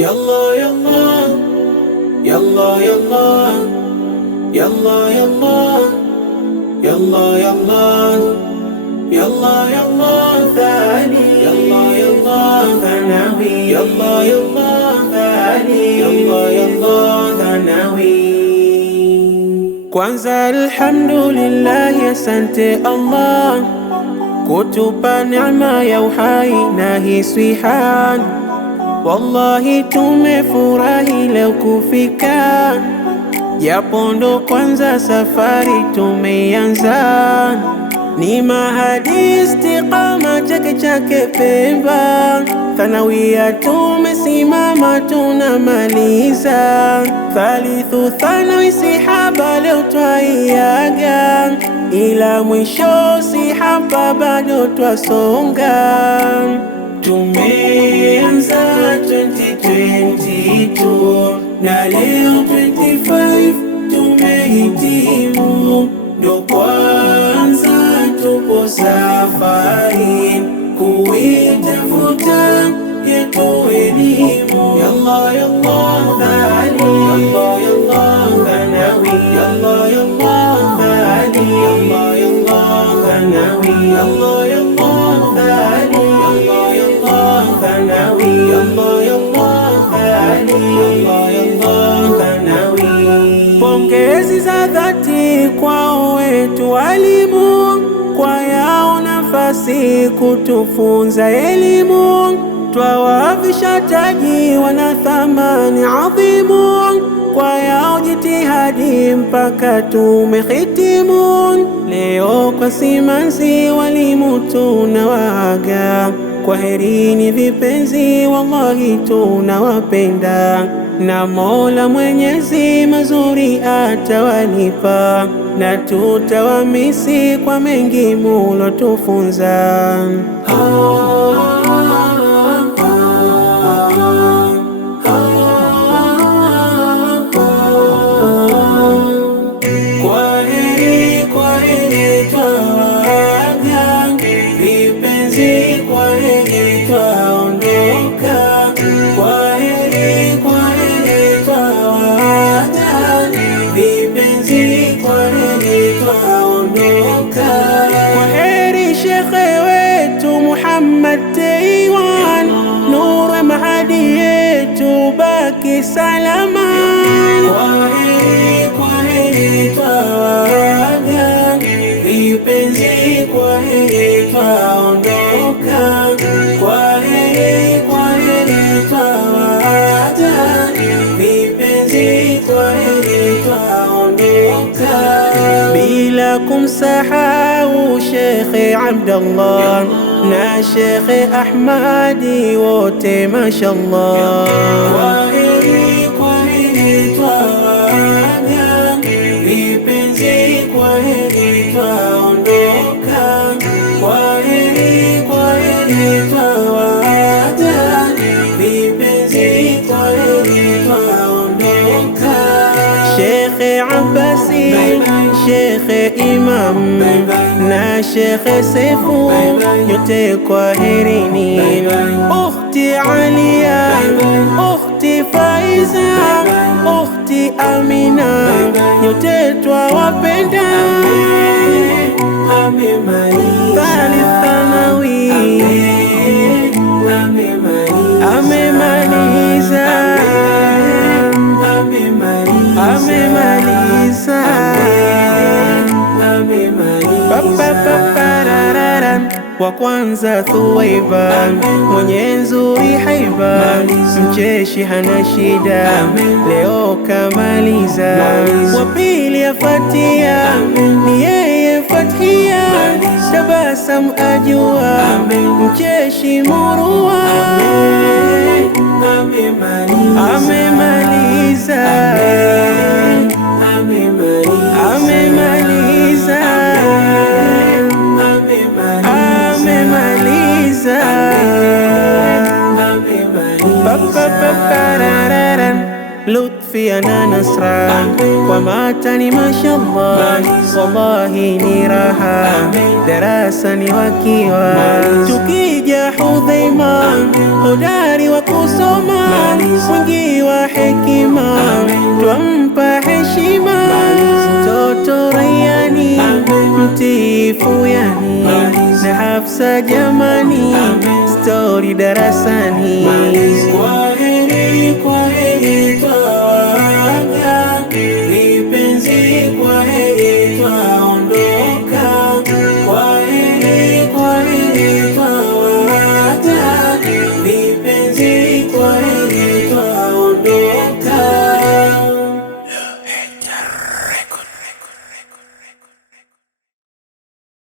Yalla yalla, yalla yalla, yalla yalla, yalla yalla, yalla yalla thani, yalla yalla thanawi, yalla yalla thani, yalla yalla thanawi. Kwanza alhamdulillah, asante Allah kutupa neema ya uhai na hii swihan. Wallahi tumefurahi leo kufika, japo ndo kwanza safari tumeanza. Ni mahadi istiqama chake chake Pemba, thanawia tumesimama tunamaliza. Thalithu thanawi sihaba leo twaiaga, ila mwisho sihaba bado twasonga. Tumeanza 2022 na leo 25 tumehitimu, ndo kwanza tupo safari kuitafuta yetu elimu. Yalla yalla thani, yalla yalla thanawi, yalla yalla thani, yalla yalla thanawi, yalla yalla thani, yalla yalla thanawi, yalla yalla thani, yalla yalla thanawi. Pongezi za dhati kwa wetu walimu, kwa yao nafasi kutufunza elimu. Twawavisha taji, wana thamani adhimu, kwa yao jitihadi mpaka tumehitimu. Leo kwa simanzi walimu tunawaaga, kwaherini vipenzi, wallahi tunawapenda, na Mola Mwenyezi mazuri atawalipa, na tutawamisi kwa mengi mulotufunza. Kwaheri, kwaheri twawaaga vipenzi, kwaheri twaondoka. Kwaheri, kwaheri twawaaga vipenzi, kwaheri twaondoka. Kwaheri shekhe wetu Muhammad Teiwan, nuru mahadi yetu baki salama. Kwaheri, kwaheri twawaaga vipenzi, kwaheri twaondoka. Kwaheri, kwaheri twawaaga vipenzi, kwaheri twaondoka. Bila kumsahau Shekhe Abdallah na Shekhe Ahmadi, wote mashallah. Kwaheri, kwaheri twawaaga vipenzi, kwaheri twaondoka. Kwaheri, kwaheri twawaaga vipenzi, kwaheri twaondoka. Shekhe Abbasi, Shekhe Imam na Shekhe Sefu, yote kwaherini. Ukhti Alia, Ukhti Faiza, Ukhti Amina, yote twawapenda. Thalith thanawi amemaliza, amemaliza. Wa kwanza Thuwaiba, mwenye nzuri haiba, mcheshi hana shida, leo kamaliza. Wa pili afatia, ni yeye Fathia, tabasam ajua, mcheshi murua. Amemaliza, amemaliza, Lutfi na Nasran kwa matani mashallah, wallahi ni raha, darasa ni wakiwa. Tukija Hudhaima hodari wa kusoma, Hafsa jamani, story darasani. Kwaheri, kwaheri Twaha.